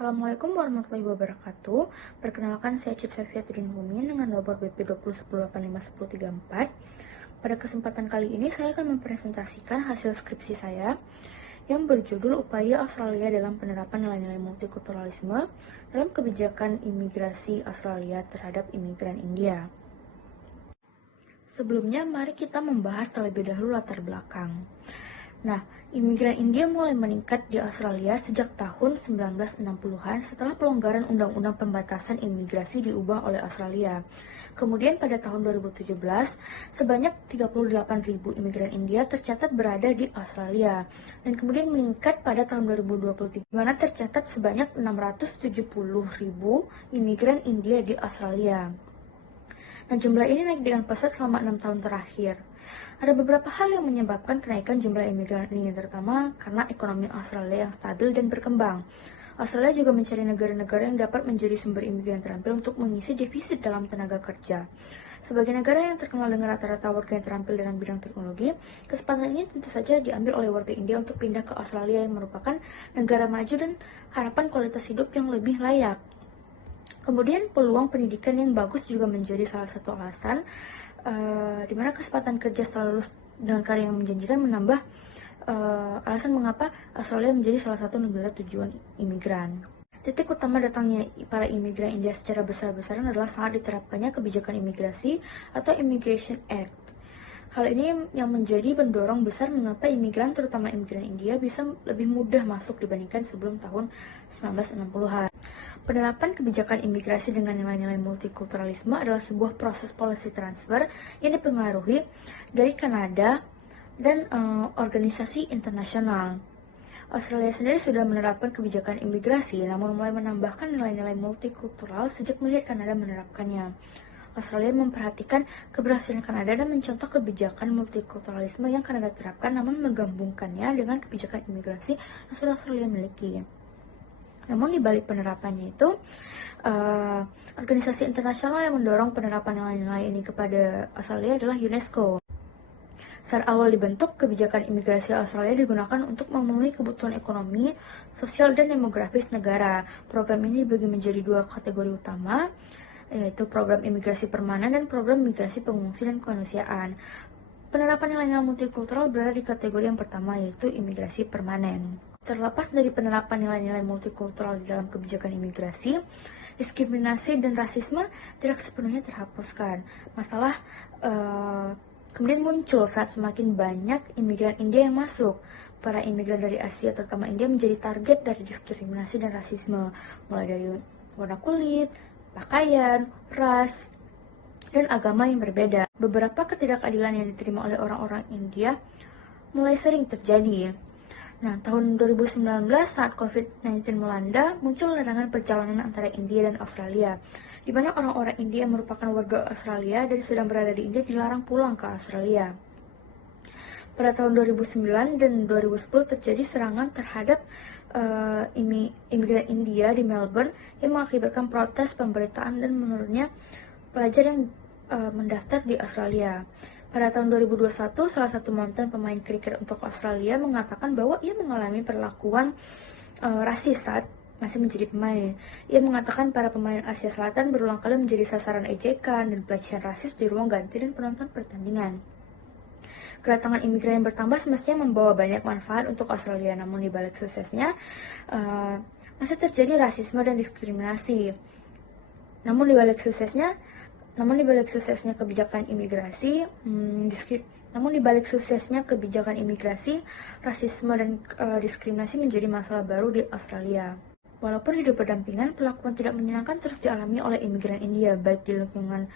Assalamualaikum warahmatullahi wabarakatuh. Perkenalkan, saya Cip Safiatuddin Humin dengan nomor BP 2010851034. Pada kesempatan kali ini saya akan mempresentasikan hasil skripsi saya yang berjudul Upaya Australia dalam Penerapan Nilai-Nilai Multikulturalisme dalam Kebijakan Imigrasi Australia terhadap Imigran India. Sebelumnya, mari kita membahas terlebih dahulu latar belakang. Nah, imigran India mulai meningkat di Australia sejak tahun 1960-an setelah pelonggaran Undang-Undang Pembatasan Imigrasi diubah oleh Australia. Kemudian pada tahun 2017, sebanyak 38.000 imigran India tercatat berada di Australia. Dan kemudian meningkat pada tahun 2023, di mana tercatat sebanyak 670.000 imigran India di Australia. Nah, jumlah ini naik dengan pesat selama 6 tahun terakhir. Ada beberapa hal yang menyebabkan kenaikan jumlah imigran ini, terutama karena ekonomi Australia yang stabil dan berkembang. Australia juga mencari negara-negara yang dapat menjadi sumber imigran terampil untuk mengisi defisit dalam tenaga kerja. Sebagai negara yang terkenal dengan rata-rata warga yang terampil dalam bidang teknologi, kesempatan ini tentu saja diambil oleh warga India untuk pindah ke Australia yang merupakan negara maju dan harapan kualitas hidup yang lebih layak. Kemudian peluang pendidikan yang bagus juga menjadi salah satu alasan, di mana kesempatan kerja setelah lulus dengan karir yang menjanjikan menambah alasan mengapa Australia menjadi salah satu negara tujuan imigran. Titik utama datangnya para imigran India secara besar-besaran adalah saat diterapkannya kebijakan imigrasi atau Immigration Act. Hal ini yang menjadi pendorong besar mengapa imigran, terutama imigran India, bisa lebih mudah masuk dibandingkan sebelum tahun 1960-an. Penerapan kebijakan imigrasi dengan nilai-nilai multikulturalisme adalah sebuah proses policy transfer yang dipengaruhi dari Kanada dan organisasi internasional. Australia sendiri sudah menerapkan kebijakan imigrasi, namun mulai menambahkan nilai-nilai multikultural sejak melihat Kanada menerapkannya. Australia memperhatikan keberhasilan Kanada dan mencontoh kebijakan multikulturalisme yang Kanada terapkan, namun menggabungkannya dengan kebijakan imigrasi yang sudah Australia miliki. Namun di balik penerapannya itu, organisasi internasional yang mendorong penerapan nilai-nilai ini kepada Australia adalah UNESCO. Saat awal dibentuk, kebijakan imigrasi Australia digunakan untuk memenuhi kebutuhan ekonomi, sosial, dan demografis negara. Program ini dibagi menjadi dua kategori utama, yaitu program imigrasi permanen dan program migrasi pengungsi dan kemanusiaan. Penerapan nilai-nilai multikultural berada di kategori yang pertama, yaitu imigrasi permanen. Terlepas dari penerapan nilai-nilai multikultural di dalam kebijakan imigrasi, diskriminasi dan rasisme tidak sepenuhnya terhapuskan. Masalah kemudian muncul saat semakin banyak imigran India yang masuk. Para imigran dari Asia, terutama India, menjadi target dari diskriminasi dan rasisme, mulai dari warna kulit, pakaian, ras, dan agama yang berbeda. Beberapa ketidakadilan yang diterima oleh orang-orang India mulai sering terjadi. Nah, tahun 2019 saat COVID-19 melanda, muncul larangan perjalanan antara India dan Australia, di mana orang-orang India yang merupakan warga Australia dan sedang berada di India dilarang pulang ke Australia. Pada tahun 2009 dan 2010 terjadi serangan terhadap imigran India di Melbourne yang mengakibatkan protes pemberitaan dan menurunnya pelajar yang mendaftar di Australia. Pada tahun 2021, salah satu mantan pemain kriket untuk Australia mengatakan bahwa ia mengalami perlakuan rasis saat masih menjadi pemain. Ia mengatakan para pemain Asia Selatan berulang kali menjadi sasaran ejekan dan pelecehan rasis di ruang ganti dan penonton pertandingan. Kedatangan imigran yang bertambah semestinya membawa banyak manfaat untuk Australia, namun di balik suksesnya masih terjadi rasisme dan diskriminasi. Namun di balik suksesnya kebijakan imigrasi, rasisme dan diskriminasi menjadi masalah baru di Australia. Walaupun hidup berdampingan, perlakuan tidak menyenangkan terus dialami oleh imigran India, baik di lingkungan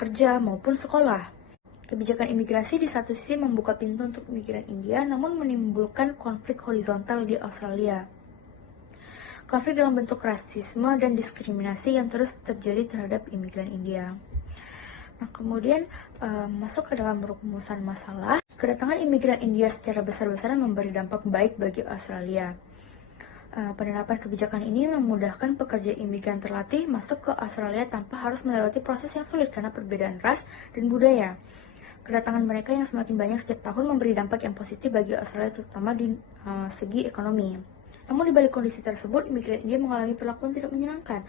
kerja maupun sekolah. Kebijakan imigrasi di satu sisi membuka pintu untuk imigran India, namun menimbulkan konflik horizontal di Australia. Konflik dalam bentuk rasisme dan diskriminasi yang terus terjadi terhadap imigran India. Nah, kemudian masuk ke dalam rumusan masalah, kedatangan imigran India secara besar-besaran memberi dampak baik bagi Australia. Penerapan kebijakan ini memudahkan pekerja imigran terlatih masuk ke Australia tanpa harus melewati proses yang sulit karena perbedaan ras dan budaya. Kedatangan mereka yang semakin banyak setiap tahun memberi dampak yang positif bagi Australia, terutama di segi ekonomi. Namun di balik kondisi tersebut, imigran India mengalami perlakuan tidak menyenangkan.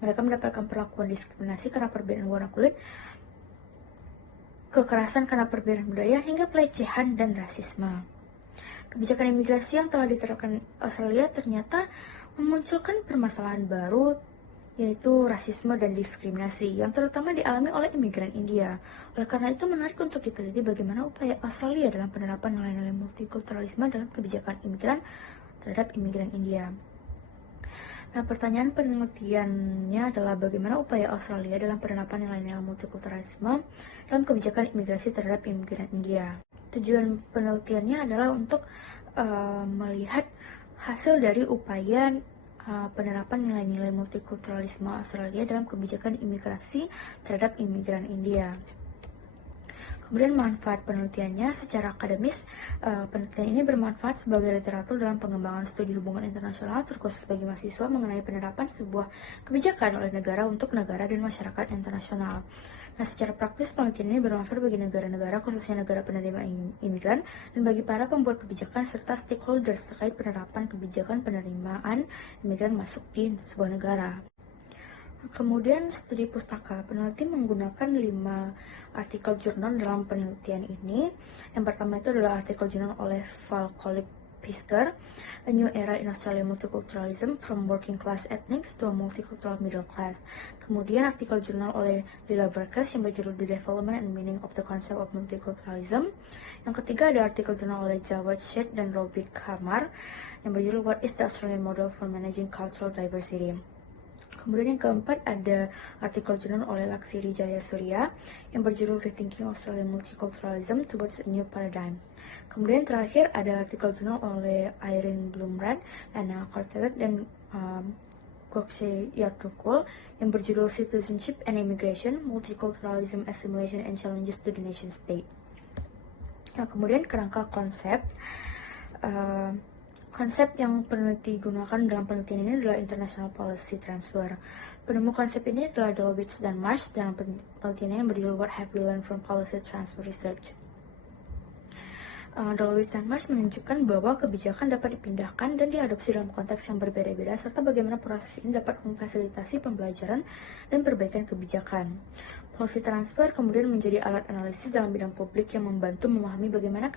Mereka mendapatkan perlakuan diskriminasi karena perbedaan warna kulit, kekerasan karena perbedaan budaya, hingga pelecehan dan rasisme. Kebijakan imigrasi yang telah diterapkan Australia ternyata memunculkan permasalahan baru, yaitu rasisme dan diskriminasi yang terutama dialami oleh imigran India. Oleh karena itu menarik untuk diteliti bagaimana upaya Australia dalam penerapan nilai-nilai multikulturalisme dalam kebijakan imigran terhadap imigran India. Nah, pertanyaan penelitiannya adalah bagaimana upaya Australia dalam penerapan nilai-nilai multikulturalisme dalam kebijakan imigrasi terhadap imigran India. Tujuan penelitiannya adalah untuk melihat hasil dari upaya penerapan nilai-nilai multikulturalisme Australia dalam kebijakan imigrasi terhadap imigran India. Kemudian manfaat penelitiannya secara akademis, penelitian ini bermanfaat sebagai literatur dalam pengembangan studi hubungan internasional terkhusus bagi mahasiswa mengenai penerapan sebuah kebijakan oleh negara untuk negara dan masyarakat internasional. Nah, secara praktis penelitian ini bermanfaat bagi negara-negara, khususnya negara penerima imigran, dan bagi para pembuat kebijakan serta stakeholders terkait penerapan kebijakan penerimaan imigran masuk di sebuah negara. Kemudian studi pustaka, peneliti menggunakan 5 artikel jurnal dalam penelitian ini. Yang pertama itu adalah artikel jurnal oleh Val Pritzker, A New Era in Australian Multiculturalism from Working Class Ethnics to a Multicultural Middle Class. Kemudian artikel jurnal oleh Lila Berkes yang berjudul The Development and Meaning of the Concept of Multiculturalism. Yang ketiga ada artikel jurnal oleh Jawad Sheikh dan Robert Kamar yang berjudul What is the Australian Model for Managing Cultural Diversity. Kemudian yang keempat ada artikel jurnal oleh Laksiri Jaya Surya yang berjudul Rethinking Australian Multiculturalism Towards a New Paradigm. Kemudian terakhir ada artikel jurnal oleh Irene Blumrad, Anna Korteweg, dan Gokshe Yartukul yang berjudul Citizenship and Immigration, Multiculturalism, Assimilation, and Challenges to the Nation State. Nah, kemudian kerangka konsep. Konsep yang peneliti gunakan dalam penelitian ini adalah International Policy Transfer. Penemu konsep ini adalah Dolowitz dan Marsh dalam penelitiannya yang berjudul What Have We Learned from Policy Transfer Research. Dolowitz dan Marsh menunjukkan bahwa kebijakan dapat dipindahkan dan diadopsi dalam konteks yang berbeda-beda, serta bagaimana proses ini dapat memfasilitasi pembelajaran dan perbaikan kebijakan. Policy transfer kemudian menjadi alat analisis dalam bidang publik yang membantu memahami bagaimana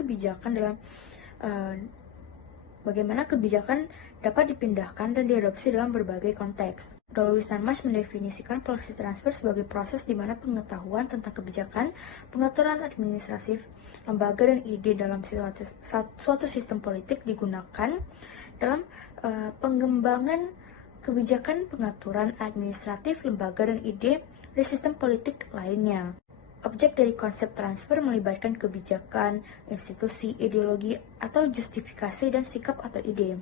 kebijakan dapat dipindahkan dan diadopsi dalam berbagai konteks. Dolowitz dan Marsh mendefinisikan policy transfer sebagai proses di mana pengetahuan tentang kebijakan, pengaturan administratif, lembaga dan ide dalam suatu sistem politik digunakan dalam pengembangan kebijakan, pengaturan administratif, lembaga dan ide dari sistem politik lainnya. Objek dari konsep transfer melibatkan kebijakan, institusi, ideologi, atau justifikasi dan sikap atau ide.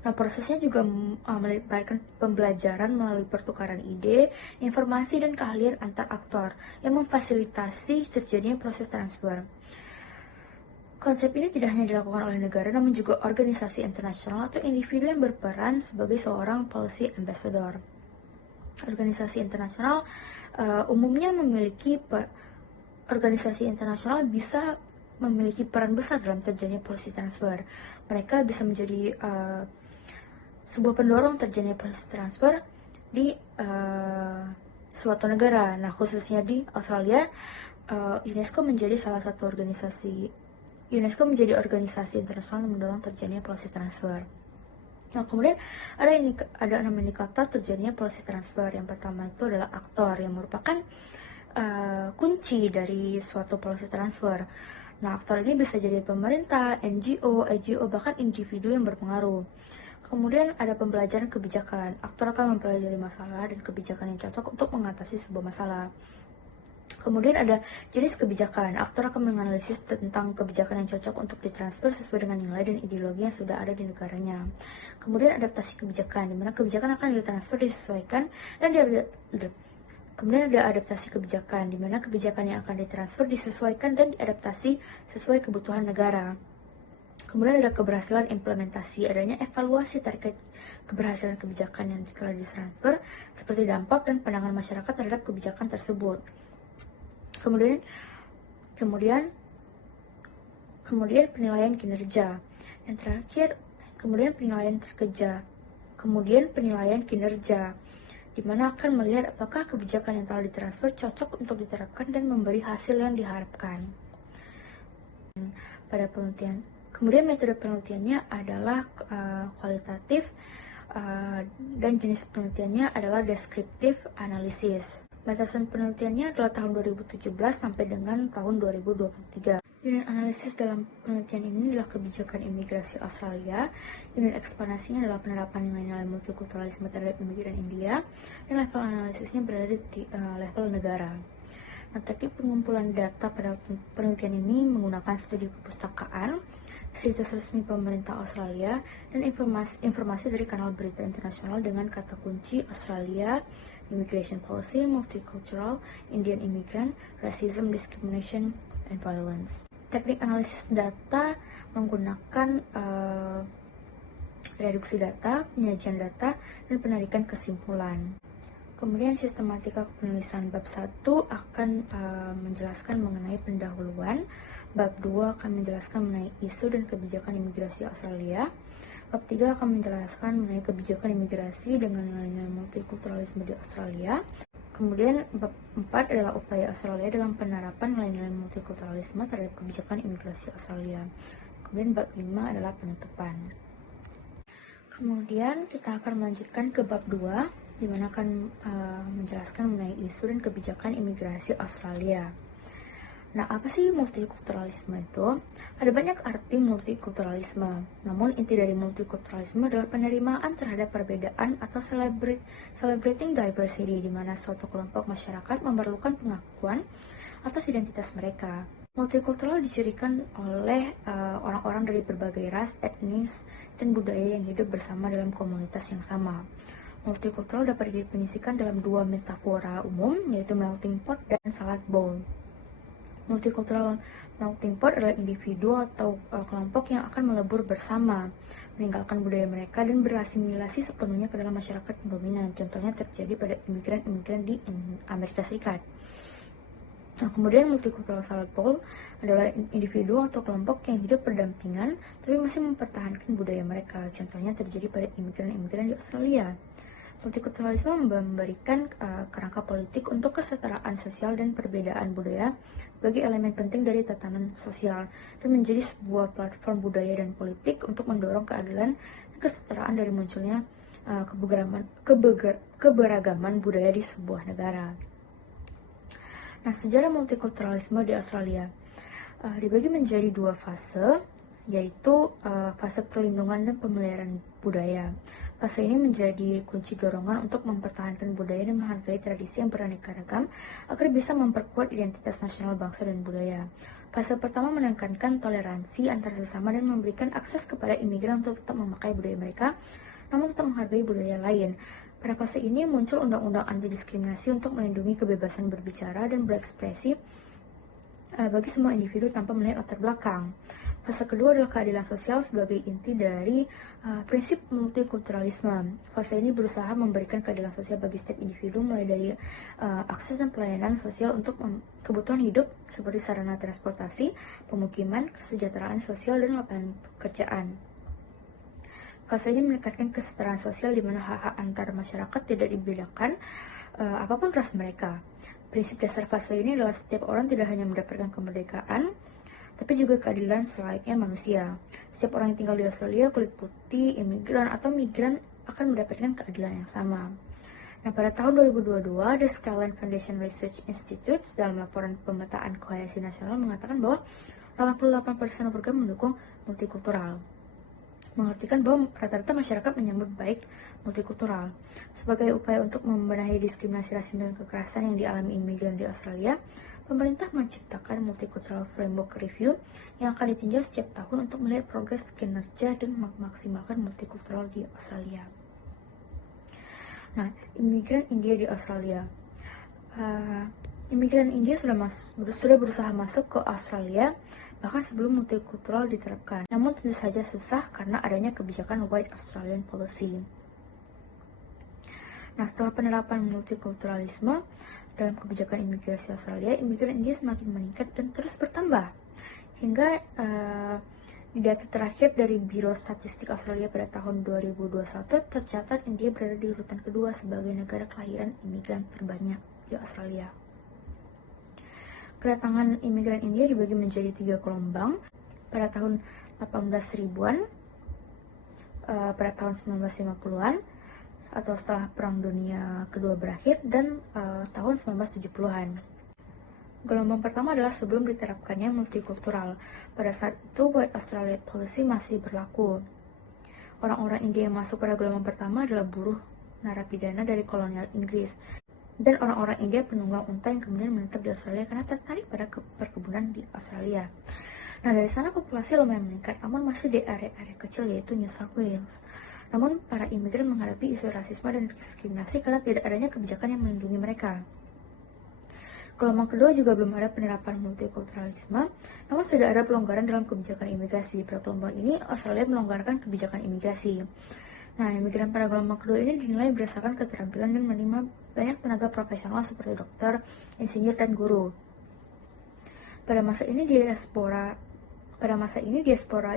Nah, prosesnya juga melibatkan pembelajaran melalui pertukaran ide, informasi, dan keahlian antar aktor yang memfasilitasi terjadinya proses transfer. Konsep ini tidak hanya dilakukan oleh negara, namun juga organisasi internasional atau individu yang berperan sebagai seorang policy ambassador. Organisasi internasional umumnya bisa memiliki peran besar dalam terjadinya policy transfer. Mereka bisa menjadi sebuah pendorong terjadinya policy transfer di suatu negara. Nah, khususnya di Australia, UNESCO menjadi organisasi internasional yang mendorong terjadinya policy transfer. Nah, kemudian ada 6 indikator terjadinya policy transfer. Yang pertama itu adalah aktor yang merupakan kunci dari suatu policy transfer. Nah, aktor ini bisa jadi pemerintah, NGO, bahkan individu yang berpengaruh. Kemudian ada pembelajaran kebijakan. Aktor akan mempelajari masalah dan kebijakan yang cocok untuk mengatasi sebuah masalah. Kemudian ada jenis kebijakan. Aktor akan menganalisis tentang kebijakan yang cocok untuk ditransfer sesuai dengan nilai dan ideologi yang sudah ada di negaranya. Kemudian adaptasi kebijakan, di mana kebijakan akan ditransfer disesuaikan dan kemudian ada adaptasi kebijakan, di mana kebijakan yang akan ditransfer disesuaikan dan diadaptasi sesuai kebutuhan negara. Kemudian ada keberhasilan implementasi, adanya evaluasi terkait keberhasilan kebijakan yang telah ditransfer, seperti dampak dan pandangan masyarakat terhadap kebijakan tersebut. Kemudian penilaian kinerja. Yang terakhir, kemudian penilaian kinerja, di mana akan melihat apakah kebijakan yang telah ditransfer cocok untuk diterapkan dan memberi hasil yang diharapkan. Pada penelitian, kemudian metode penelitiannya adalah kualitatif dan jenis penelitiannya adalah deskriptif analisis. Batasan penelitiannya adalah tahun 2017 sampai dengan tahun 2023. Unit analisis dalam penelitian ini adalah kebijakan imigrasi Australia. Unit ekspansinya adalah penerapan nilai-nilai multikulturalisme terhadap imigran India, dan level analisisnya berada di level negara. Nah, tadi pengumpulan data pada penelitian ini menggunakan studi perpustakaan, situs resmi pemerintah Australia, dan informasi dari kanal berita internasional dengan kata kunci Australia, Immigration Policy, Multicultural, Indian Immigrant, Racism, Discrimination, and Violence. Teknik analisis data menggunakan reduksi data, penyajian data, dan penarikan kesimpulan. Kemudian sistematika penulisan bab 1 akan menjelaskan mengenai pendahuluan, bab 2 akan menjelaskan mengenai isu dan kebijakan imigrasi Australia, bab 3 akan menjelaskan mengenai kebijakan imigrasi dengan nilai-nilai multikulturalisme di Australia. Kemudian bab 4 adalah upaya Australia dalam penerapan nilai-nilai multikulturalisme terhadap kebijakan imigrasi Australia. Kemudian bab 5 adalah penutupan. Kemudian kita akan melanjutkan ke bab 2, di mana akan menjelaskan mengenai isu dan kebijakan imigrasi Australia. Nah, apa sih multikulturalisme itu? Ada banyak arti multikulturalisme. Namun, inti dari multikulturalisme adalah penerimaan terhadap perbedaan atau celebrating diversity, di mana suatu kelompok masyarakat memerlukan pengakuan atas identitas mereka. Multikultural dicirikan oleh orang-orang dari berbagai ras, etnis, dan budaya yang hidup bersama dalam komunitas yang sama. Multikultural dapat didefinisikan dalam dua metafora umum, yaitu melting pot dan salad bowl. Multikultural melting pot adalah individu atau kelompok yang akan melebur bersama, meninggalkan budaya mereka dan berasimilasi sepenuhnya ke dalam masyarakat dominan. Contohnya terjadi pada imigran-imigran di Amerika Serikat. Nah, kemudian multikultural salad bowl adalah individu atau kelompok yang hidup berdampingan tapi masih mempertahankan budaya mereka. Contohnya terjadi pada imigran-imigran di Australia. Multikulturalisme memberikan kerangka politik untuk kesetaraan sosial dan perbedaan budaya bagi elemen penting dari tatanan sosial, dan menjadi sebuah platform budaya dan politik untuk mendorong keadilan dan kesetaraan dari munculnya keberagaman budaya di sebuah negara. Nah, sejarah multikulturalisme di Australia dibagi menjadi dua fase, yaitu fase perlindungan dan pemeliharaan budaya. Fase ini menjadi kunci dorongan untuk mempertahankan budaya dan menghargai tradisi yang beraneka ragam agar bisa memperkuat identitas nasional bangsa dan budaya. Fase pertama menekankan toleransi antar sesama dan memberikan akses kepada imigran untuk tetap memakai budaya mereka, namun tetap menghargai budaya lain. Pada fase ini muncul undang-undang anti-diskriminasi untuk melindungi kebebasan berbicara dan berekspresi bagi semua individu tanpa melihat latar belakang. Fase kedua adalah keadilan sosial sebagai inti dari prinsip multikulturalisme. Fase ini berusaha memberikan keadilan sosial bagi setiap individu, mulai dari akses dan pelayanan sosial untuk kebutuhan hidup seperti sarana transportasi, pemukiman, kesejahteraan sosial, dan lapangan pekerjaan. Fase ini menekankan kesetaraan sosial di mana hak-hak antar masyarakat tidak dibedakan apapun ras mereka. Prinsip dasar fase ini adalah setiap orang tidak hanya mendapatkan kemerdekaan, tapi juga keadilan selayaknya manusia. Setiap orang yang tinggal di Australia, kulit putih, imigran, atau migran akan mendapatkan keadilan yang sama. Nah, pada tahun 2022, The Skyline Foundation Research Institute dalam laporan pemetaan kohesi nasional mengatakan bahwa 88% warga mendukung multikultural, mengartikan bahwa rata-rata masyarakat menyambut baik multikultural. Sebagai upaya untuk membenahi diskriminasi rasisme dan kekerasan yang dialami imigran di Australia, pemerintah menciptakan Multicultural Framework Review yang akan ditinjau setiap tahun untuk melihat progres kinerja dan memaksimalkan multikultural di Australia. Nah, imigran India di Australia. Imigran India sudah berusaha masuk ke Australia bahkan sebelum multikultural diterapkan. Namun tentu saja susah karena adanya kebijakan White Australian Policy. Nah, setelah penerapan multikulturalisme dalam kebijakan imigrasi Australia, imigran India semakin meningkat dan terus bertambah. Hingga Di data terakhir dari Biro Statistik Australia pada tahun 2021, tercatat India berada di urutan kedua sebagai negara kelahiran imigran terbanyak di Australia. Kedatangan imigran India dibagi menjadi 3 gelombang pada tahun 18.000-an, pada tahun 1950-an, atau setelah Perang Dunia Kedua berakhir, dan tahun 1970-an. Gelombang pertama adalah sebelum diterapkannya multikultural. Pada saat itu, White Australia Policy masih berlaku. Orang-orang India yang masuk pada gelombang pertama adalah buruh narapidana dari kolonial Inggris dan orang-orang India penunggang unta yang kemudian menetap di Australia karena tertarik pada perkebunan di Australia. Nah, dari sana populasi lumayan meningkat, namun masih di area-area kecil yaitu New South Wales. Namun, para imigran menghadapi isu rasisme dan diskriminasi karena tidak adanya kebijakan yang melindungi mereka. Gelombang kedua juga belum ada penerapan multikulturalisme, namun sudah ada pelonggaran dalam kebijakan imigrasi. Pada gelombang ini, Australia melonggarkan kebijakan imigrasi. Nah, imigran pada gelombang kedua ini dinilai berdasarkan keterampilan dan menerima banyak tenaga profesional seperti dokter, insinyur, dan guru. Pada masa ini diaspora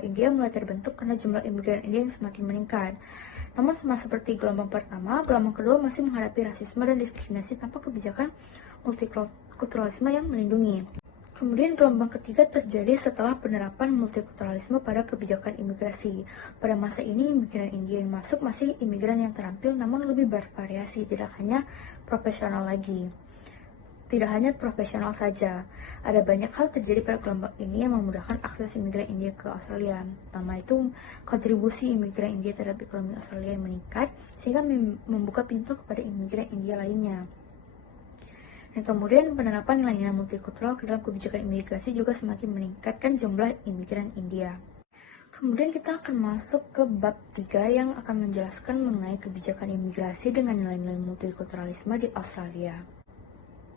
India mulai terbentuk karena jumlah imigran India yang semakin meningkat. Namun sama seperti gelombang pertama, gelombang kedua masih menghadapi rasisme dan diskriminasi tanpa kebijakan multikulturalisme yang melindungi. Kemudian gelombang ketiga terjadi setelah penerapan multikulturalisme pada kebijakan imigrasi. Pada masa ini, imigran India yang masuk masih imigran yang terampil namun lebih bervariasi, tidak hanya profesional saja. Ada banyak hal terjadi pada gelombang ini yang memudahkan akses imigran India ke Australia. Pertama itu, kontribusi imigran India terhadap ekonomi Australia yang meningkat, sehingga membuka pintu kepada imigran India lainnya. Dan kemudian penerapan nilai-nilai multikultural ke dalam kebijakan imigrasi juga semakin meningkatkan jumlah imigran India. Kemudian kita akan masuk ke bab 3 yang akan menjelaskan mengenai kebijakan imigrasi dengan nilai-nilai multikulturalisme di Australia.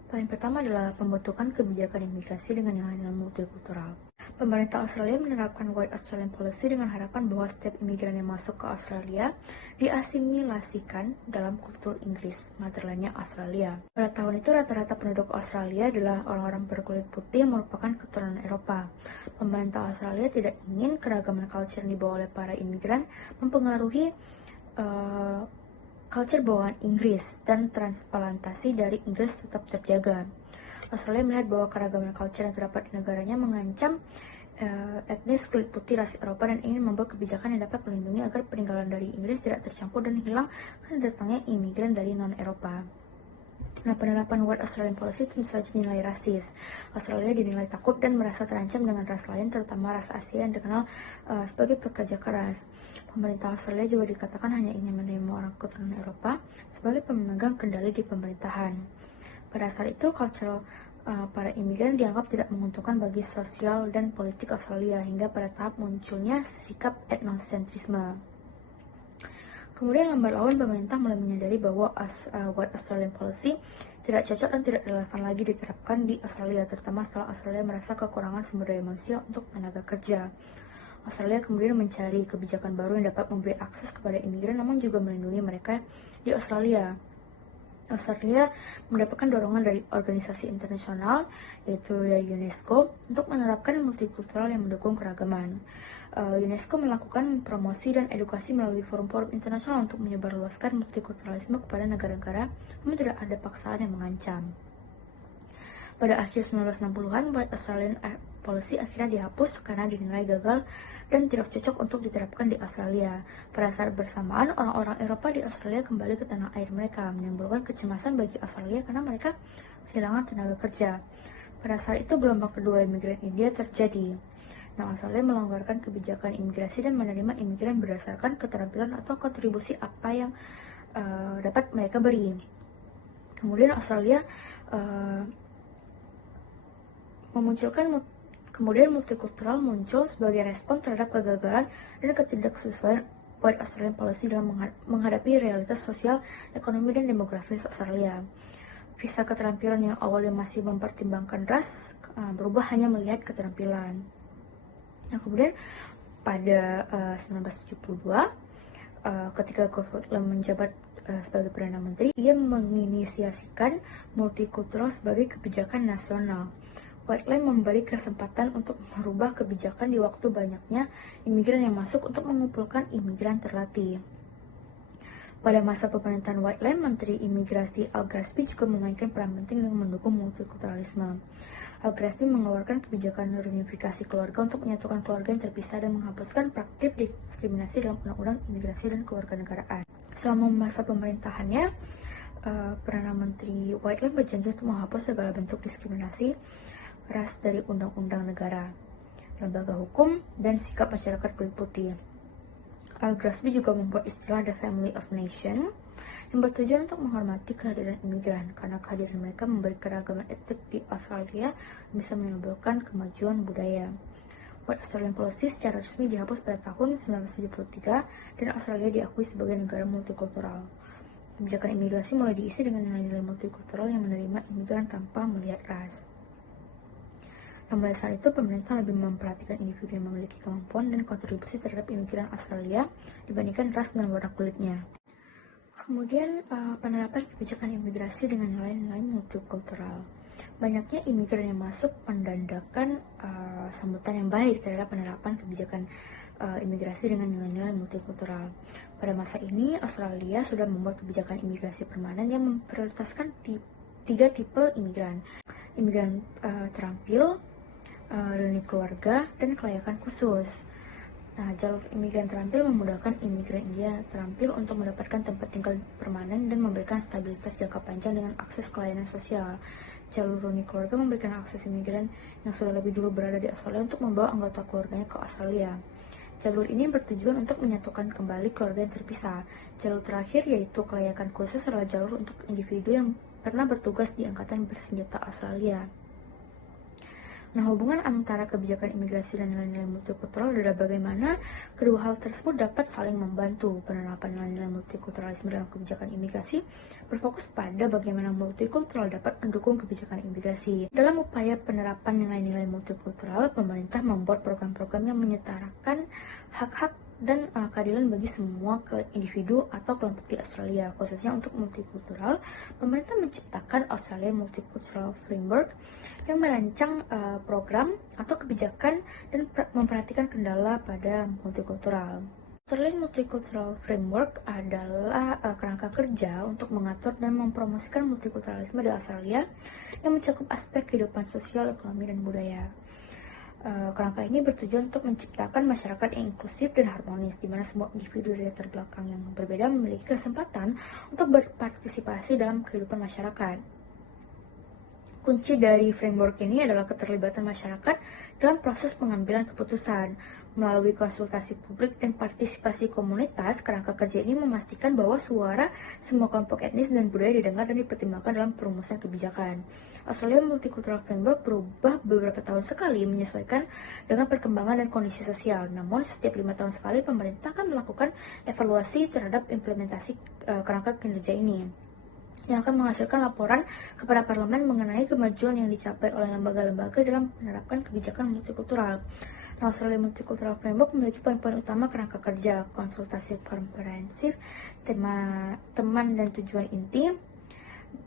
Paling pertama adalah pembentukan kebijakan imigrasi dengan nilai-nilai multikultural. Pemerintah Australia menerapkan White Australian Policy dengan harapan bahwa setiap imigran yang masuk ke Australia diasimilasikan dalam kultur Inggris, motherland-nya Australia. Pada tahun itu, rata-rata penduduk Australia adalah orang-orang berkulit putih yang merupakan keturunan Eropa. Pemerintah Australia tidak ingin keragaman culture yang dibawa oleh para imigran mempengaruhi culture bawaan Inggris, dan transplantasi dari Inggris tetap terjaga. Australia melihat bahwa keragaman culture yang terdapat di negaranya mengancam etnis kulit putih ras Eropa dan ingin membuat kebijakan yang dapat melindungi agar peninggalan dari Inggris tidak tercampur dan hilang karena datangnya imigran dari non-Eropa. Nah, penerapan White Australian Policy tentu saja dinilai rasis. Australia dinilai takut dan merasa terancam dengan ras lain, terutama ras Asia yang dikenal sebagai pekerja keras. Pemerintah Australia juga dikatakan hanya ingin menerima orang keturunan Eropa sebagai pemegang kendali di pemerintahan. Pada saat itu, culture para imigran dianggap tidak menguntungkan bagi sosial dan politik Australia hingga pada tahap munculnya sikap etnosentrisme. Kemudian lambat laun pemerintah mulai menyadari bahwa White Australian Policy tidak cocok dan tidak relevan lagi diterapkan di Australia, terutama setelah Australia merasa kekurangan sumber daya manusia untuk tenaga kerja. Australia kemudian mencari kebijakan baru yang dapat memberi akses kepada imigran namun juga melindungi mereka di Australia. Australia mendapatkan dorongan dari organisasi internasional, yaitu dari UNESCO, untuk menerapkan multikultural yang mendukung keragaman. UNESCO melakukan promosi dan edukasi melalui forum-forum internasional untuk menyebarluaskan multikulturalisme kepada negara-negara, namun tidak ada paksaan yang mengancam. Pada akhir 1960-an, White Australian Policy akhirnya dihapus karena dinilai gagal dan tidak cocok untuk diterapkan di Australia. Pada saat bersamaan, orang-orang Eropa di Australia kembali ke tanah air mereka, menimbulkan kecemasan bagi Australia karena mereka kehilangan tenaga kerja. Pada saat itu, gelombang kedua imigran India terjadi. Nah, Australia melonggarkan kebijakan imigrasi dan menerima imigran berdasarkan keterampilan atau kontribusi apa yang dapat mereka beri. Kemudian Australia Kemudian multikultural muncul sebagai respon terhadap kegagalan dan ketidaksesuaian White Australian Policy dalam menghadapi realitas sosial, ekonomi, dan demografis Australia. Visa keterampilan yang awalnya masih mempertimbangkan ras berubah hanya melihat keterampilan. Nah, kemudian pada 1972, ketika Gough Whitlam menjabat sebagai Perdana Menteri, ia menginisiasikan multikultural sebagai kebijakan nasional. Whiteland memberi kesempatan untuk merubah kebijakan di waktu banyaknya imigran yang masuk untuk mengumpulkan imigran terlatih. Pada masa pemerintahan Whiteland, Menteri Imigrasi Al Grasby juga memainkan peran penting dalam mendukung multikulturalisme. Al Grasby mengeluarkan kebijakan reunifikasi keluarga untuk menyatukan keluarga yang terpisah dan menghapuskan praktik diskriminasi dalam Undang-Undang Imigrasi dan Kewarganegaraan. Selama masa pemerintahannya, Perdana Menteri Whiteland berjanji untuk menghapus segala bentuk diskriminasi ras dari undang-undang negara, lembaga hukum, dan sikap masyarakat kulit putih. Al Grasby juga membuat istilah The Family of Nation yang bertujuan untuk menghormati kehadiran imigran, karena kehadiran mereka memberi keragaman etnik di Australia bisa menimbulkan kemajuan budaya. White Australian Policy secara resmi dihapus pada tahun 1973 dan Australia diakui sebagai negara multikultural. Kebijakan imigrasi mulai diisi dengan nilai-nilai multikultural yang menerima imigran tanpa melihat ras. Nah, mulai saat itu, pemerintah lebih memperhatikan individu yang memiliki kemampuan dan kontribusi terhadap imigran Australia dibandingkan ras dan warna kulitnya. Kemudian, penerapan kebijakan imigrasi dengan nilai-nilai multikultural. Banyaknya imigran yang masuk mendandakan sambutan yang baik terhadap penerapan kebijakan imigrasi dengan nilai-nilai multikultural. Pada masa ini, Australia sudah membuat kebijakan imigrasi permanen yang memprioritaskan tiga tipe imigran. Imigran terampil, reuni keluarga, dan kelayakan khusus. Nah, jalur imigran terampil memudahkan imigran India terampil untuk mendapatkan tempat tinggal permanen dan memberikan stabilitas jangka panjang dengan akses ke layanan sosial. Jalur reuni keluarga memberikan akses imigran yang sudah lebih dulu berada di Australia untuk membawa anggota keluarganya ke Australia. Jalur ini bertujuan untuk menyatukan kembali keluarga yang terpisah. Jalur terakhir, yaitu kelayakan khusus, adalah jalur untuk individu yang pernah bertugas di Angkatan Bersenjata Australia. Nah, hubungan antara kebijakan imigrasi dan nilai-nilai multikultural adalah bagaimana kedua hal tersebut dapat saling membantu. Penerapan nilai-nilai multikulturalisme dalam kebijakan imigrasi berfokus pada bagaimana multikultural dapat mendukung kebijakan imigrasi. Dalam upaya penerapan nilai-nilai multikultural, pemerintah membuat program-program yang menyetarakan hak-hak dan keadilan bagi semua individu atau kelompok di Australia. Khususnya untuk multikultural, pemerintah menciptakan Australian Multicultural Framework yang merancang program atau kebijakan dan memperhatikan kendala pada multikultural. Australian Multicultural Framework adalah kerangka kerja untuk mengatur dan mempromosikan multikulturalisme di Australia yang mencakup aspek kehidupan sosial, ekonomi, dan budaya. Kerangka ini bertujuan untuk menciptakan masyarakat yang inklusif dan harmonis, di mana semua individu dari latar belakang yang berbeda memiliki kesempatan untuk berpartisipasi dalam kehidupan masyarakat. Kunci dari framework ini adalah keterlibatan masyarakat dalam proses pengambilan keputusan. Melalui konsultasi publik dan partisipasi komunitas, kerangka kerja ini memastikan bahwa suara semua kelompok etnis dan budaya didengar dan dipertimbangkan dalam perumusan kebijakan. Australian Multicultural Framework berubah beberapa tahun sekali menyesuaikan dengan perkembangan dan kondisi sosial. Namun, setiap 5 tahun sekali, pemerintah akan melakukan evaluasi terhadap implementasi kerangka kinerja ini, yang akan menghasilkan laporan kepada parlemen mengenai kemajuan yang dicapai oleh lembaga-lembaga dalam menerapkan kebijakan multikultural. Nah, Australian Multicultural Framework memiliki poin-poin utama kerangka kerja: konsultasi komprehensif, teman dan tujuan inti,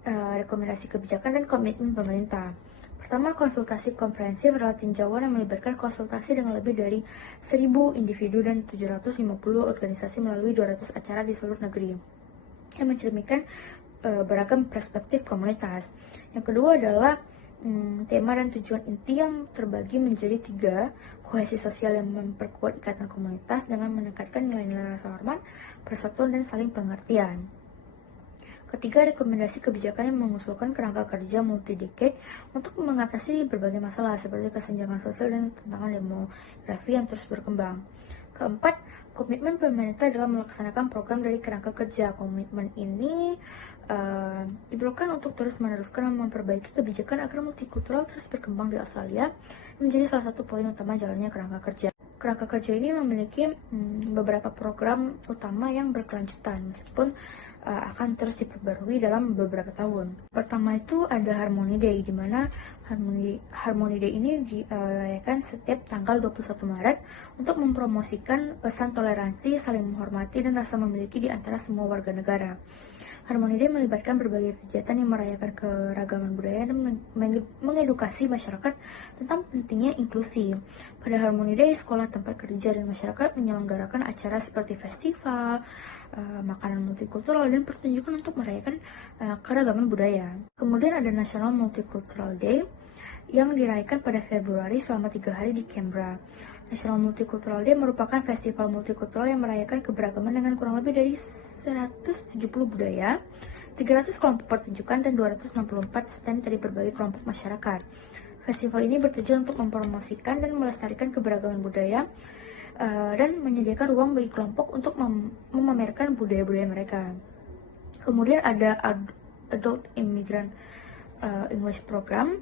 rekomendasi kebijakan, dan komitmen pemerintah. Pertama, konsultasi komprehensif adalah tinjauan yang melibatkan konsultasi dengan lebih dari 1.000 individu dan 750 organisasi melalui 200 acara di seluruh negeri, yang mencerminkan beragam perspektif komunitas. Yang kedua adalah tema dan tujuan inti yang terbagi menjadi 3: kohesi sosial yang memperkuat ikatan komunitas dengan meningkatkan nilai-nilai rasa hormat, persatuan, dan saling pengertian. Ketiga, rekomendasi kebijakan yang mengusulkan kerangka kerja multi-decade untuk mengatasi berbagai masalah seperti kesenjangan sosial dan tantangan demografi yang terus berkembang. Keempat, komitmen pemerintah dalam melaksanakan program dari kerangka kerja. Komitmen ini diperlukan untuk terus meneruskan dan memperbaiki kebijakan agar multikultural terus berkembang di Australia, menjadi salah satu poin utama jalannya kerangka kerja. Kerangka kerja ini memiliki beberapa program utama yang berkelanjutan, meskipun akan terus diperbarui dalam beberapa tahun. Pertama itu ada Harmony Day, di mana Harmony Day ini dirayakan setiap tanggal 21 Maret untuk mempromosikan pesan toleransi, saling menghormati, dan rasa memiliki di antara semua warga negara. Harmony Day melibatkan berbagai kegiatan yang merayakan keragaman budaya dan mengedukasi masyarakat tentang pentingnya inklusi. Pada Harmony Day, sekolah, tempat kerja, dan masyarakat menyelenggarakan acara seperti festival, makanan multikultural, dan pertunjukan untuk merayakan keragaman budaya. Kemudian ada National Multicultural Day yang dirayakan pada Februari selama 3 hari di Canberra. National Multicultural Day merupakan festival multikultural yang merayakan keberagaman dengan kurang lebih dari 170 budaya, 300 kelompok pertunjukan, dan 264 stand dari berbagai kelompok masyarakat. Festival ini bertujuan untuk mempromosikan dan melestarikan keberagaman budaya dan menyediakan ruang bagi kelompok untuk memamerkan budaya-budaya mereka. Kemudian ada Adult Immigrant English Program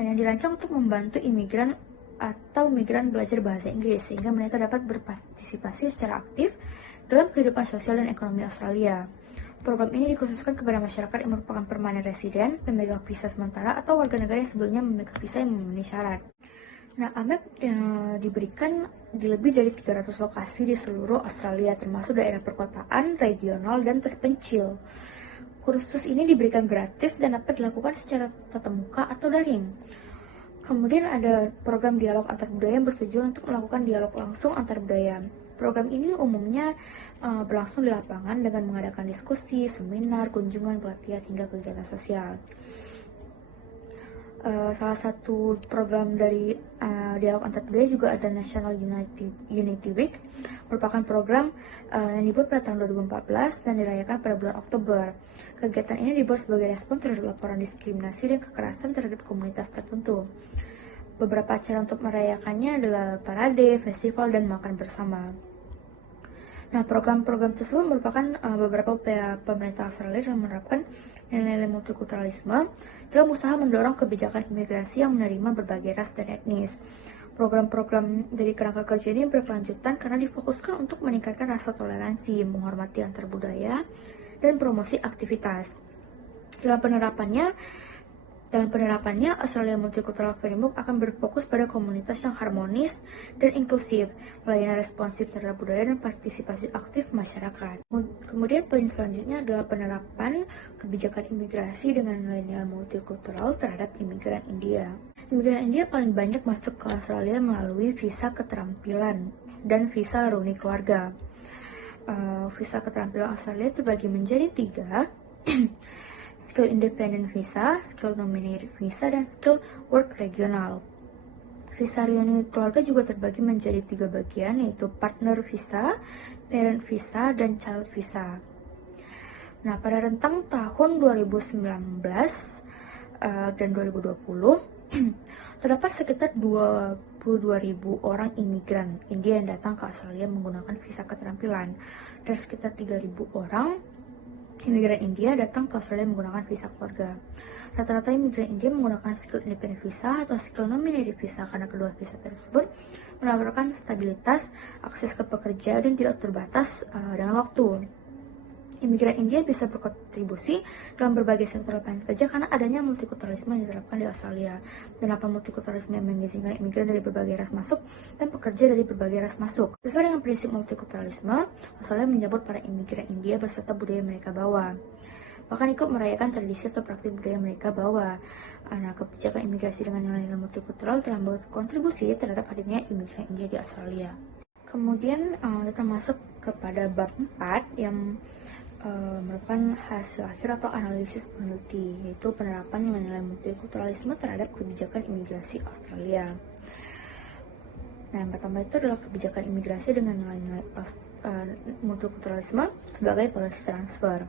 yang dirancang untuk membantu imigran atau migran belajar bahasa Inggris sehingga mereka dapat berpartisipasi secara aktif dalam kehidupan sosial dan ekonomi Australia. Program ini dikhususkan kepada masyarakat yang merupakan permanent resident, pemegang visa sementara, atau warga negara yang sebelumnya memegang visa yang memenuhi syarat. Nah, AMEP diberikan di lebih dari 300 lokasi di seluruh Australia, termasuk daerah perkotaan, regional, dan terpencil. Kursus ini diberikan gratis dan dapat dilakukan secara tatap muka atau daring. Kemudian ada program dialog antar budaya yang bertujuan untuk melakukan dialog langsung antar budaya. Program ini umumnya berlangsung di lapangan dengan mengadakan diskusi, seminar, kunjungan, pelatihan, hingga kegiatan sosial. Salah satu program dari dialog antar budaya juga ada National Unity Week, merupakan program yang dibuat pada tahun 2014 dan dirayakan pada bulan Oktober. Kegiatan ini dibuat sebagai respon terhadap laporan diskriminasi dan kekerasan terhadap komunitas tertentu. Beberapa acara untuk merayakannya adalah parade, festival, dan makan bersama. Nah, program-program tersebut merupakan beberapa upaya pemerintah Australia dalam menerapkan nilai-nilai multikulturalisme dalam usaha mendorong kebijakan imigrasi yang menerima berbagai ras dan etnis. Program-program dari kerangka kerja ini berkelanjutan karena difokuskan untuk meningkatkan rasa toleransi, menghormati antar budaya, dan promosi aktivitas. Dalam penerapannya, Australia Multicultural Framework akan berfokus pada komunitas yang harmonis dan inklusif, pelayanan responsif terhadap budaya, dan partisipasi aktif masyarakat. Kemudian poin selanjutnya adalah penerapan kebijakan imigrasi dengan nilai-nilai multikultural terhadap imigran India. Imigran India paling banyak masuk ke Australia melalui visa keterampilan dan visa reuni keluarga. Visa keterampilan Australia terbagi menjadi 3. Skill Independent Visa, Skill Nominated Visa, dan Skill Work Regional. Visa reuni keluarga juga terbagi menjadi 3 bagian, yaitu Partner Visa, Parent Visa, dan Child Visa. Nah, pada rentang tahun 2019 dan 2020, terdapat sekitar 22.000 orang imigran India yang datang ke Australia menggunakan visa keterampilan, dan sekitar 3.000 orang imigran India datang ke Australia menggunakan visa keluarga. Rata-rata imigran India menggunakan skill independent visa atau skill nominated visa karena kedua visa tersebut menawarkan stabilitas, akses ke pekerjaan, dan tidak terbatas dengan waktu. Imigran India bisa berkontribusi dalam berbagai sektor lapangan kerja karena adanya multikulturalisme yang diterapkan di Australia. Penerapan multikulturalisme yang mengizinkan imigran dari berbagai ras masuk dan pekerja dari berbagai ras masuk. Sesuai dengan prinsip multikulturalisme, Australia menyambut para imigran India beserta budaya mereka bawa. Bahkan ikut merayakan tradisi atau praktik budaya mereka bawa. Nah, kebijakan imigrasi dengan nilai-nilai multikultural telah berkontribusi terhadap hadirnya imigran India di Australia. Kemudian kita masuk kepada bab 4 yang merupakan hasil akhir atau analisis peneliti, yaitu penerapan nilai-nilai multikulturalisme terhadap kebijakan imigrasi Australia. Nah, yang pertama itu adalah kebijakan imigrasi dengan nilai-nilai multikulturalisme sebagai policy transfer.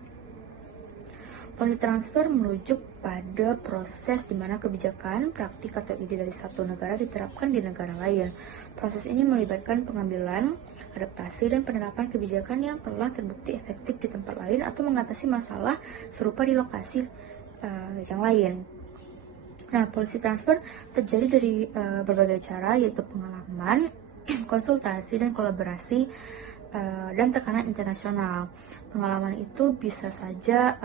Policy transfer merujuk pada proses di mana kebijakan, praktik, atau ide dari satu negara diterapkan di negara lain. Proses ini melibatkan pengambilan, adaptasi, dan penerapan kebijakan yang telah terbukti efektif di tempat lain atau mengatasi masalah serupa di lokasi yang lain. Nah, policy transfer terjadi dari berbagai cara, yaitu pengalaman, konsultasi, dan kolaborasi, dan tekanan internasional. Pengalaman itu bisa saja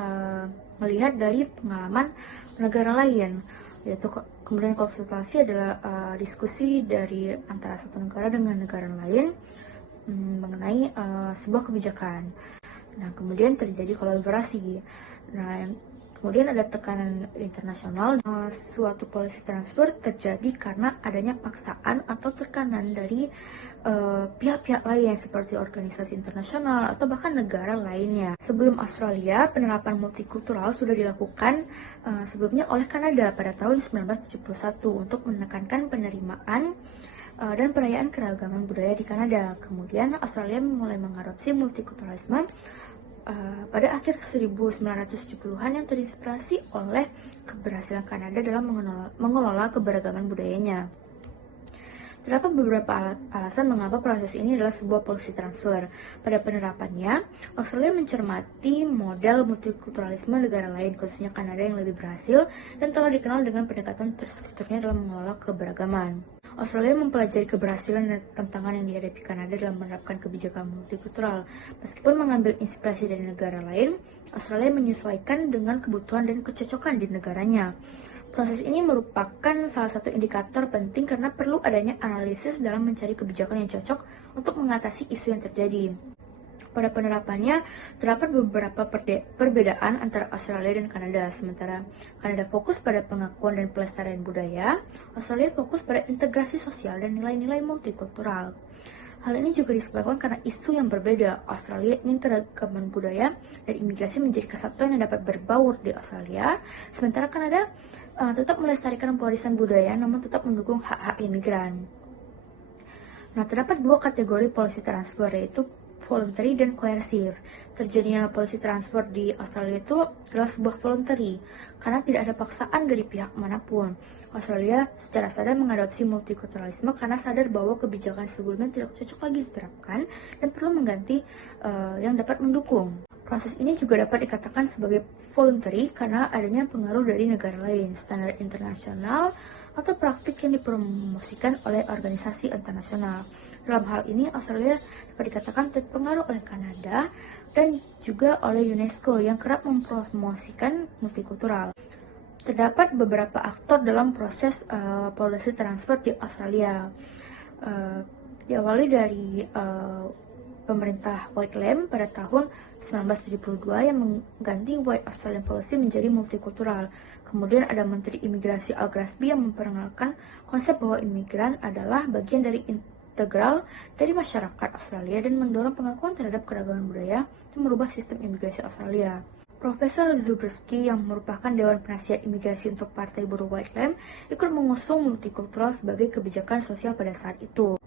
melihat dari pengalaman negara lain, yaitu kemudian konsultasi adalah diskusi dari antara satu negara dengan negara lain mengenai sebuah kebijakan. Nah, kemudian terjadi kolaborasi. Nah, kemudian ada tekanan internasional. Suatu policy transfer terjadi karena adanya paksaan atau tekanan dari pihak-pihak lain seperti organisasi internasional atau bahkan negara lainnya. Sebelum Australia, penerapan multikultural sudah dilakukan sebelumnya oleh Kanada pada tahun 1971 untuk menekankan penerimaan dan perayaan keragaman budaya di Kanada. Kemudian Australia mulai mengadopsi multikulturalisme pada akhir 1970-an yang terinspirasi oleh keberhasilan Kanada dalam mengelola keberagaman budayanya. Terdapat beberapa alasan mengapa proses ini adalah sebuah policy transfer. Pada penerapannya, Australia mencermati model multikulturalisme negara lain, khususnya Kanada yang lebih berhasil dan telah dikenal dengan pendekatan terstrukturnya dalam mengelola keberagaman. Australia mempelajari keberhasilan dan tantangan yang dihadapi Kanada dalam menerapkan kebijakan multikultural. Meskipun mengambil inspirasi dari negara lain, Australia menyesuaikan dengan kebutuhan dan kecocokan di negaranya. Proses ini merupakan salah satu indikator penting karena perlu adanya analisis dalam mencari kebijakan yang cocok untuk mengatasi isu yang terjadi. Pada penerapannya, terdapat beberapa perbedaan antara Australia dan Kanada. Sementara Kanada fokus pada pengakuan dan pelestarian budaya, Australia fokus pada integrasi sosial dan nilai-nilai multikultural. Hal ini juga disebabkan karena isu yang berbeda. Australia ingin keragaman budaya dan imigrasi menjadi kesatuan yang dapat berbaur di Australia, sementara Kanada tetap melestarikan warisan budaya namun tetap mendukung hak-hak imigran. Nah, terdapat dua kategori policy transfer, yaitu voluntary dan coercive. Terjadinya policy transfer di Australia itu adalah sebuah voluntary, karena tidak ada paksaan dari pihak manapun. Australia secara sadar mengadopsi multikulturalisme karena sadar bahwa kebijakan sebelumnya tidak cocok lagi diterapkan dan perlu mengganti yang dapat mendukung. Proses ini juga dapat dikatakan sebagai voluntary karena adanya pengaruh dari negara lain, standar internasional, atau praktik yang dipromosikan oleh organisasi internasional. Dalam hal ini, Australia dapat dikatakan terpengaruh oleh Kanada dan juga oleh UNESCO yang kerap mempromosikan multikultural. Terdapat beberapa aktor dalam proses policy transfer di Australia. Diawali dari pemerintah Whitlam pada tahun 1972 yang mengganti White Australian Policy menjadi multikultural. Kemudian ada Menteri Imigrasi Al Grassby yang memperkenalkan konsep bahwa imigran adalah bagian dari integral dari masyarakat Australia dan mendorong pengakuan terhadap keragaman budaya dan merubah sistem imigrasi Australia. Profesor Zubrowski yang merupakan Dewan Penasihat Imigrasi untuk Partai Buruh Whitlam ikut mengusung multikultural sebagai kebijakan sosial pada saat itu.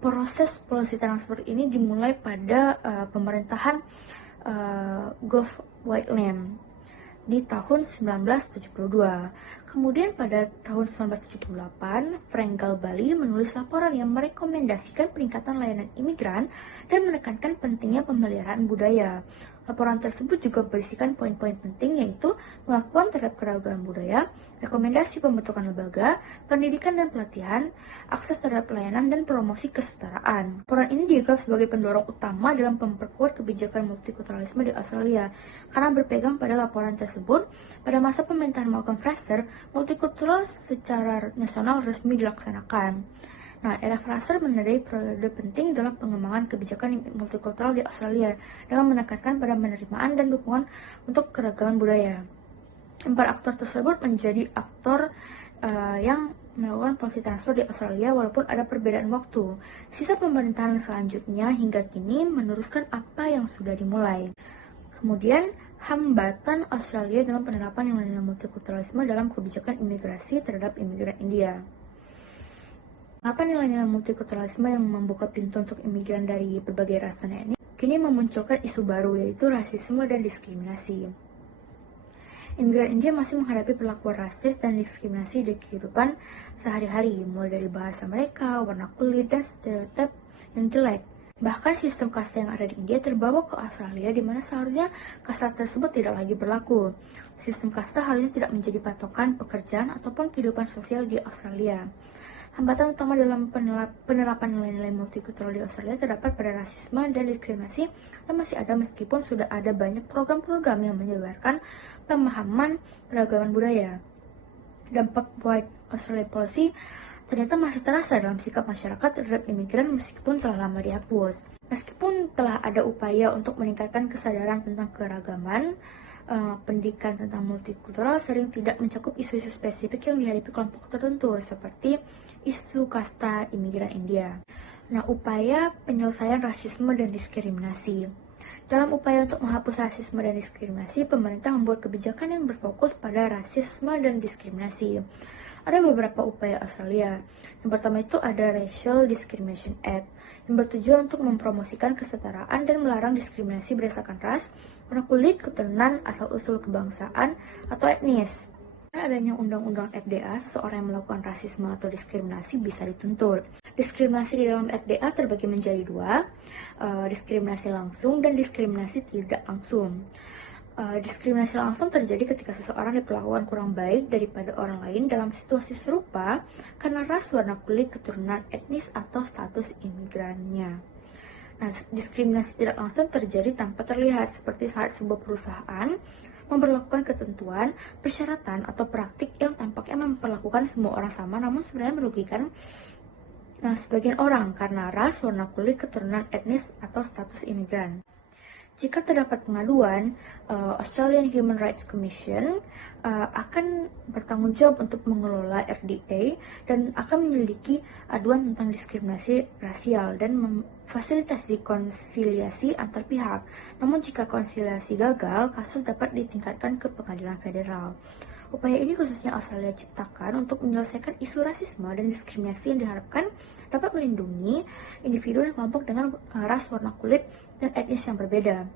Proses policy transfer ini dimulai pada pemerintahan Gough Whitlam di tahun 1972. Kemudian pada tahun 1978, Frank Galbally menulis laporan yang merekomendasikan peningkatan layanan imigran dan menekankan pentingnya pemeliharaan budaya. Laporan tersebut juga berisikan poin-poin penting, yaitu pengakuan terhadap keragaman budaya, rekomendasi pembentukan lembaga, pendidikan dan pelatihan, akses terhadap pelayanan, dan promosi kesetaraan. Laporan ini dianggap sebagai pendorong utama dalam memperkuat kebijakan multikulturalisme di Australia. Karena berpegang pada laporan tersebut, pada masa pemerintahan Malcolm Fraser, multikultural secara nasional resmi dilaksanakan. Nah, era Fraser menandai periode penting dalam pengembangan kebijakan multikultural di Australia dengan menekankan pada penerimaan dan dukungan untuk keragaman budaya. 4 aktor tersebut menjadi aktor yang melakukan policy transfer di Australia walaupun ada perbedaan waktu. Sisa pemerintahan selanjutnya hingga kini meneruskan apa yang sudah dimulai. Kemudian, hambatan Australia dalam penerapan nilai-nilai multikulturalisme dalam kebijakan imigrasi terhadap imigran India. Apa nilai-nilai multikulturalisme yang membuka pintu untuk imigran dari berbagai ras dan etnis kini memunculkan isu baru, yaitu rasisme dan diskriminasi. Imigran India masih menghadapi perlakuan rasis dan diskriminasi di kehidupan sehari-hari, mulai dari bahasa mereka, warna kulit, dan stereotip yang jelek. Bahkan sistem kasta yang ada di India terbawa ke Australia, di mana seharusnya kasta tersebut tidak lagi berlaku. Sistem kasta harusnya tidak menjadi patokan pekerjaan ataupun kehidupan sosial di Australia. Hambatan utama dalam penerapan nilai-nilai multikultural di Australia terdapat pada rasisme dan diskriminasi yang masih ada meskipun sudah ada banyak program-program yang menyebarkan pemahaman peragaman budaya. Dampak White Australian Policy ternyata masih terasa dalam sikap masyarakat terhadap imigran meskipun telah lama dihapus. Meskipun telah ada upaya untuk meningkatkan kesadaran tentang keragaman, pendidikan tentang multikultural sering tidak mencakup isu-isu spesifik yang dihadapi kelompok tertentu, seperti isu kasta imigran India. Nah, upaya penyelesaian rasisme dan diskriminasi. Dalam upaya untuk menghapus rasisme dan diskriminasi, pemerintah membuat kebijakan yang berfokus pada rasisme dan diskriminasi. Ada beberapa upaya Australia. Yang pertama itu ada Racial Discrimination Act, yang bertujuan untuk mempromosikan kesetaraan dan melarang diskriminasi berdasarkan ras, warna kulit, keturunan, asal-usul kebangsaan, atau etnis. Dengan adanya undang-undang FDA, seseorang yang melakukan rasisme atau diskriminasi bisa dituntut. Diskriminasi di dalam FDA terbagi menjadi dua, diskriminasi langsung dan diskriminasi tidak langsung. Diskriminasi langsung terjadi ketika seseorang diperlakukan kurang baik daripada orang lain dalam situasi serupa karena ras, warna kulit, keturunan, etnis, atau status imigrannya. Nah, diskriminasi tidak langsung terjadi tanpa terlihat, seperti saat sebuah perusahaan memperlakukan ketentuan, persyaratan, atau praktik yang tampaknya memperlakukan semua orang sama namun sebenarnya merugikan sebagian orang karena ras, warna kulit, keturunan, etnis, atau status imigran. Jika terdapat pengaduan, Australian Human Rights Commission akan bertanggung jawab untuk mengelola FDA dan akan menyelidiki aduan tentang diskriminasi rasial dan memfasilitasi konsiliasi antar pihak. Namun jika konsiliasi gagal, kasus dapat ditingkatkan ke pengadilan federal. Upaya ini khususnya Australia ciptakan untuk menyelesaikan isu rasisme dan diskriminasi yang diharapkan dapat melindungi individu dan kelompok dengan ras, warna kulit, dan etnis yang berbeda.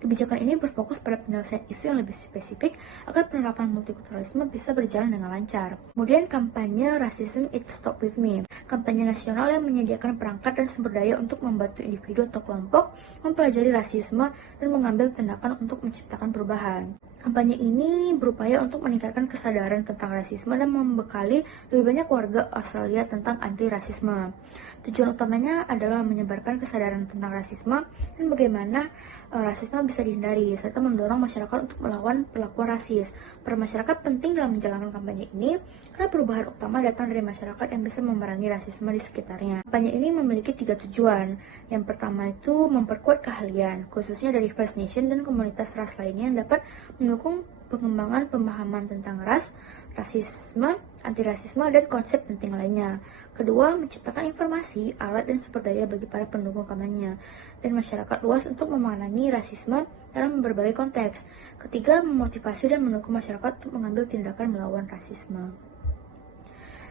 Kebijakan ini berfokus pada penyelesaian isu yang lebih spesifik agar penerapan multikulturalisme bisa berjalan dengan lancar. Kemudian kampanye Racism It Stop With Me, kampanye nasional yang menyediakan perangkat dan sumber daya untuk membantu individu atau kelompok mempelajari rasisme dan mengambil tindakan untuk menciptakan perubahan. Kampanye ini berupaya untuk meningkatkan kesadaran tentang rasisme dan membekali lebih banyak warga Australia tentang anti-rasisme. Tujuan utamanya adalah menyebarkan kesadaran tentang rasisme dan bagaimana rasisme bisa dihindari, serta mendorong masyarakat untuk melawan perlakuan rasis. Peran masyarakat penting dalam menjalankan kampanye ini, karena perubahan utama datang dari masyarakat yang bisa memerangi rasisme di sekitarnya. Kampanye ini memiliki 3 tujuan. Yang pertama itu memperkuat keahlian, khususnya dari First Nation dan komunitas ras lainnya yang dapat mendukung pengembangan pemahaman tentang ras, rasisme, antirasisme, dan konsep penting lainnya. Kedua, menciptakan informasi, alat, dan sumber daya bagi para pendukung kampanye dan masyarakat luas untuk memenangi rasisme dalam berbagai konteks. Ketiga, memotivasi dan mendukung masyarakat untuk mengambil tindakan melawan rasisme.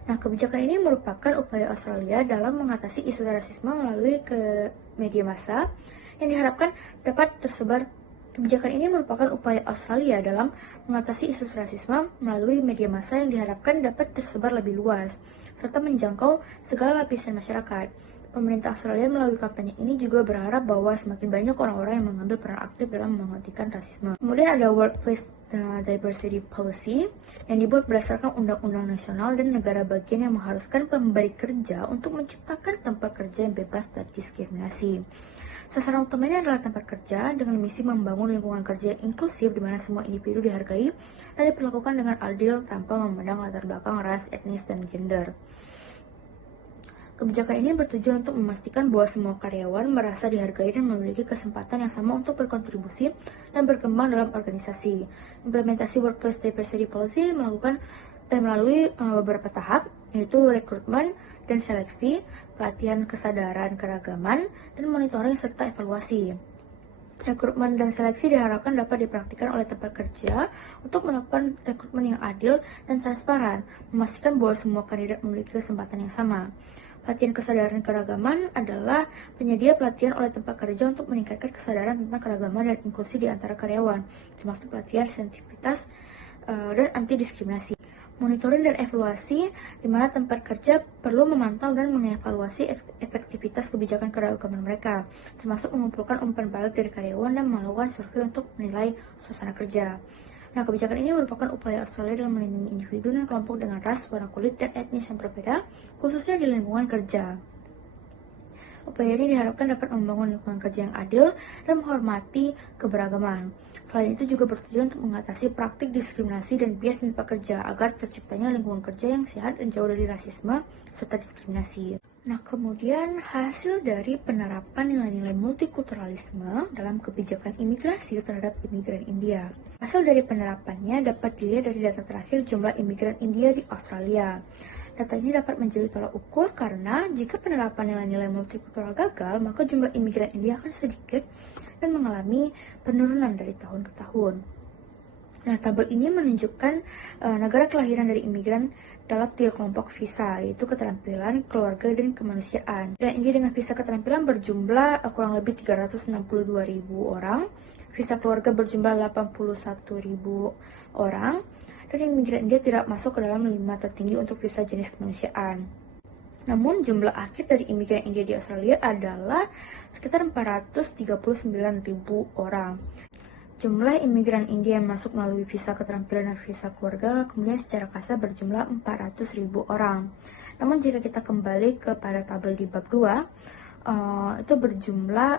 Nah, kebijakan ini merupakan upaya Australia dalam mengatasi isu rasisme melalui ke media massa yang diharapkan dapat tersebar. Kebijakan ini merupakan upaya Australia dalam mengatasi isu rasisme melalui media massa yang diharapkan dapat tersebar lebih luas, serta menjangkau segala lapisan masyarakat. Pemerintah Australia melalui kampanye ini juga berharap bahwa semakin banyak orang-orang yang mengambil peran aktif dalam menghentikan rasisme. Kemudian ada Workplace Diversity Policy yang dibuat berdasarkan undang-undang nasional dan negara bagian yang mengharuskan pemberi kerja untuk menciptakan tempat kerja yang bebas dari diskriminasi. Sasaran utamanya adalah tempat kerja dengan misi membangun lingkungan kerja yang inklusif di mana semua individu dihargai dan diperlakukan dengan adil tanpa memandang latar belakang ras, etnis, dan gender. Kebijakan ini bertujuan untuk memastikan bahwa semua karyawan merasa dihargai dan memiliki kesempatan yang sama untuk berkontribusi dan berkembang dalam organisasi. Implementasi Workplace Diversity Policy melalui beberapa tahap, yaitu rekrutmen dan seleksi, pelatihan kesadaran keragaman, dan monitoring serta evaluasi. Rekrutmen dan seleksi diharapkan dapat dipraktikkan oleh tempat kerja untuk melakukan rekrutmen yang adil dan transparan, memastikan bahwa semua kandidat memiliki kesempatan yang sama. Pelatihan kesadaran keragaman adalah penyedia pelatihan oleh tempat kerja untuk meningkatkan kesadaran tentang keragaman dan inklusi di antara karyawan, termasuk pelatihan sensitivitas dan anti-diskriminasi. Monitoring dan evaluasi, di mana tempat kerja perlu memantau dan mengevaluasi efektivitas kebijakan keragaman mereka, termasuk mengumpulkan umpan balik dari karyawan dan melakukan survei untuk menilai suasana kerja. Nah, kebijakan ini merupakan upaya Australia dalam melindungi individu dan kelompok dengan ras, warna kulit, dan etnis yang berbeda, khususnya di lingkungan kerja. Upaya ini diharapkan dapat membangun lingkungan kerja yang adil dan menghormati keberagaman. Selain itu juga bertujuan untuk mengatasi praktik diskriminasi dan bias di tempat kerja agar terciptanya lingkungan kerja yang sehat dan jauh dari rasisme serta diskriminasi. Nah, kemudian hasil dari penerapan nilai-nilai multikulturalisme dalam kebijakan imigrasi terhadap imigran India. Hasil dari penerapannya dapat dilihat dari data terakhir jumlah imigran India di Australia. Data ini dapat menjadi tolak ukur karena jika penerapan nilai-nilai multikultural gagal, maka jumlah imigran India akan sedikit dan mengalami penurunan dari tahun ke tahun. Nah, tabel ini menunjukkan negara kelahiran dari imigran dalam 3 kelompok visa, yaitu keterampilan, keluarga, dan kemanusiaan. Dan India dengan visa keterampilan berjumlah kurang lebih 362.000 orang, visa keluarga berjumlah 81.000 orang, dan imigran India tidak masuk ke dalam 5 tertinggi untuk visa jenis kemanusiaan. Namun jumlah akhir dari imigran India di Australia adalah sekitar 439.000 orang. Jumlah imigran India yang masuk melalui visa keterampilan dan visa keluarga kemudian secara kasar berjumlah 400.000 orang. Namun jika kita kembali kepada tabel di bab 2, itu berjumlah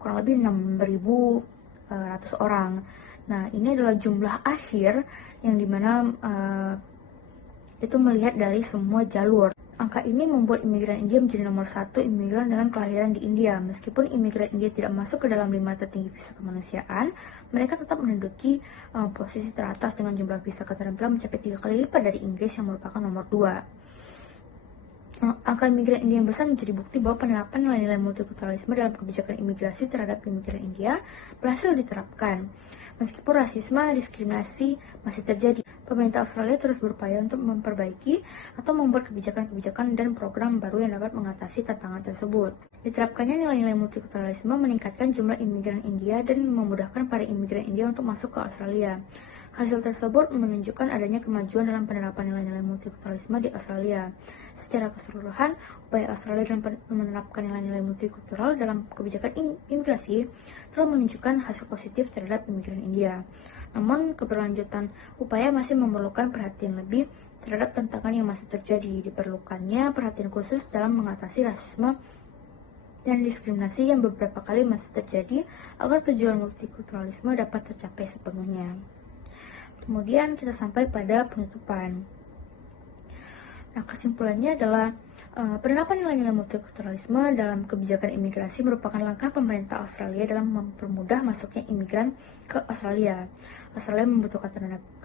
kurang lebih 6.100 orang. Nah, ini adalah jumlah akhir yang dimana itu melihat dari semua jalur. Angka ini membuat imigran India menjadi nomor 1 imigran dengan kelahiran di India. Meskipun imigran India tidak masuk ke dalam 5 tertinggi visa kemanusiaan, mereka tetap menduduki posisi teratas dengan jumlah visa keterampilan mencapai 3 kali lipat dari Inggris yang merupakan nomor 2. Angka imigran India yang besar menjadi bukti bahwa penerapan nilai-nilai multikulturalisme dalam kebijakan imigrasi terhadap imigran India berhasil diterapkan. Meskipun rasisme dan diskriminasi masih terjadi, pemerintah Australia terus berupaya untuk memperbaiki atau membuat kebijakan-kebijakan dan program baru yang dapat mengatasi tantangan tersebut. Diterapkannya nilai-nilai multikulturalisme meningkatkan jumlah imigran India dan memudahkan para imigran India untuk masuk ke Australia. Hasil tersebut menunjukkan adanya kemajuan dalam penerapan nilai-nilai multikulturalisme di Australia. Secara keseluruhan, upaya Australia dalam menerapkan nilai-nilai multikultural dalam kebijakan imigrasi telah menunjukkan hasil positif terhadap imigran India. Namun, keberlanjutan upaya masih memerlukan perhatian lebih terhadap tantangan yang masih terjadi. Diperlukannya perhatian khusus dalam mengatasi rasisme dan diskriminasi yang beberapa kali masih terjadi agar tujuan multikulturalisme dapat tercapai sepenuhnya. Kemudian kita sampai pada penutupan. Nah, kesimpulannya adalah penerapan nilai-nilai multikulturalisme dalam kebijakan imigrasi merupakan langkah pemerintah Australia dalam mempermudah masuknya imigran ke Australia. Australia membutuhkan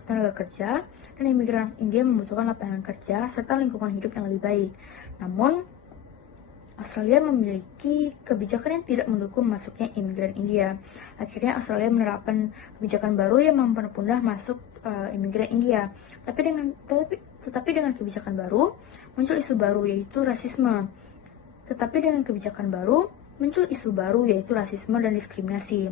tenaga kerja, dan imigran India membutuhkan lapangan kerja serta lingkungan hidup yang lebih baik. Namun, Australia memiliki kebijakan yang tidak mendukung masuknya imigran India. Akhirnya Australia menerapkan kebijakan baru yang mempermudah masuk imigran India. Tetapi dengan kebijakan baru, muncul isu baru yaitu rasisme. Tetapi dengan kebijakan baru, muncul isu baru yaitu rasisme dan diskriminasi.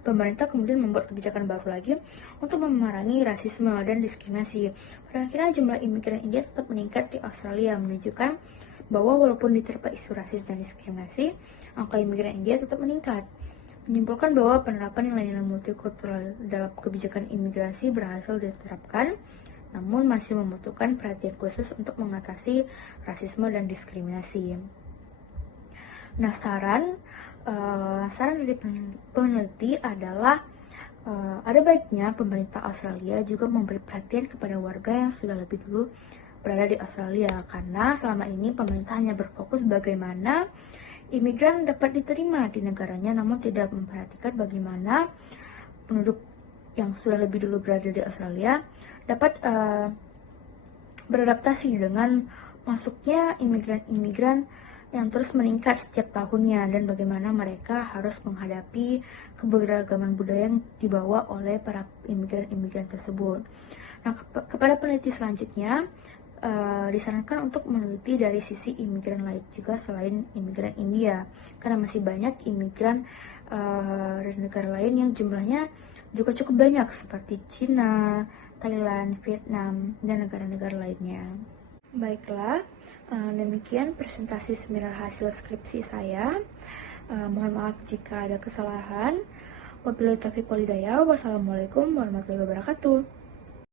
Pemerintah kemudian membuat kebijakan baru lagi untuk memerangi rasisme dan diskriminasi. Pada akhirnya jumlah imigran India tetap meningkat di Australia, menunjukkan bahwa walaupun diterpa isu rasis dan diskriminasi, angka imigran India tetap meningkat. Menyimpulkan bahwa penerapan nilai-nilai multikultural dalam kebijakan imigrasi berhasil diterapkan, namun masih membutuhkan perhatian khusus untuk mengatasi rasisme dan diskriminasi. Nah, saran dari peneliti adalah ada baiknya pemerintah Australia juga memberi perhatian kepada warga yang sudah lebih dulu berada di Australia, karena selama ini pemerintah hanya berfokus bagaimana imigran dapat diterima di negaranya, namun tidak memperhatikan bagaimana penduduk yang sudah lebih dulu berada di Australia dapat beradaptasi dengan masuknya imigran-imigran yang terus meningkat setiap tahunnya, dan bagaimana mereka harus menghadapi keberagaman budaya yang dibawa oleh para imigran-imigran tersebut. Nah, kepada peneliti selanjutnya, disarankan untuk meneliti dari sisi imigran lain juga selain imigran India, karena masih banyak imigran dari negara lain yang jumlahnya juga cukup banyak seperti Cina, Thailand, Vietnam, dan negara-negara lainnya. Baiklah, demikian presentasi seminar hasil skripsi saya. Mohon maaf jika ada kesalahan. Wabillahi taufiq wal hidayah. Wassalamualaikum warahmatullahi wabarakatuh.